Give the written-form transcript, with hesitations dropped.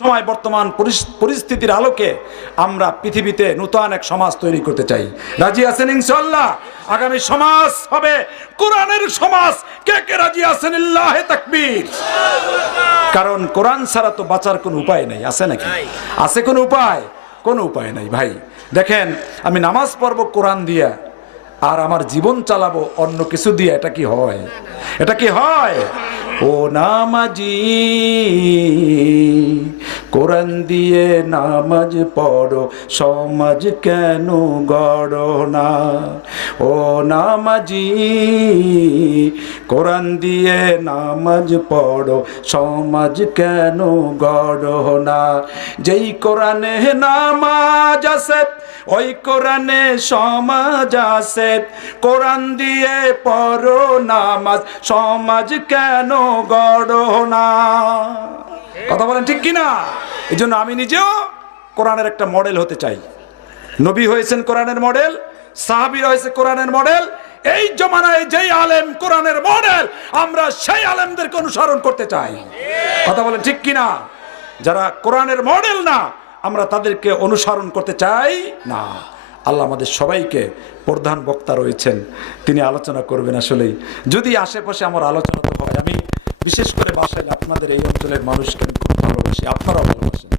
সময় বর্তমান পরিস্থিতির আলোকে আমরা পৃথিবীতে নতুন এক সমাজ তৈরি করতে চাই। রাজি আছেন ইনশাআল্লাহ? আগামী সমাজ হবে কোরআনের সমাজ। কে কে রাজি আছেন? আল্লাহু তাকবীর। কারণ কোরআন ছাড়া তো বাঁচার কোনো উপায় নাই, আছে নাকি? আছে কোনো উপায়? কোনো উপায় নাই ভাই। দেখেন, আমি নামাজ পড়ব কোরআন দিয়া, আর আমার জীবন চালাবো অন্য কিছু দিয়ে, এটা কি হয়? এটা কি হয়? ও নামাজি, কোরআন দিয়ে নামাজ পড়ো, সমাজ কেন গড়ো না? ও নামাজি, কোরআন দিয়ে নামাজ পড়ো, সমাজ কেন গড়ো না? যেই কোরআনে নামাজ আছে, ওই কোরআনে সমাজ আছে। কোরআন দিয়ে পড়ো নামাজ, সমাজ কেন গড়ো না? কথা বলেন ঠিক কিনা? এই জন্য আমি নিজেও কোরআনের একটা মডেল হতে চাই। নবী হয়েছেন কোরআনের মডেল, সাহাবীরা হয়েছে কোরআনের মডেল। এই জমানায় যেই আলেম কোরআনের মডেল, আমরা সেই আলেমদেরকে অনুসরণ করতে চাই। কথা বলেন ঠিক কিনা? যারা কোরআনের মডেল না, আমরা তাদেরকে অনুসরণ করতে চাই না। আল্লাহ আমাদের সবাইকে, প্রধান বক্তা রয়েছেন, তিনি আলোচনা করবেন। আসলেই যদি আশেপাশে আমার আলোচনা তো হয়, আমি বিশেষ করে বাসায় আপনাদের এই অঞ্চলের মানুষকে আমি খুব ভালোবাসি, আপনারাও ভালোবাসেন।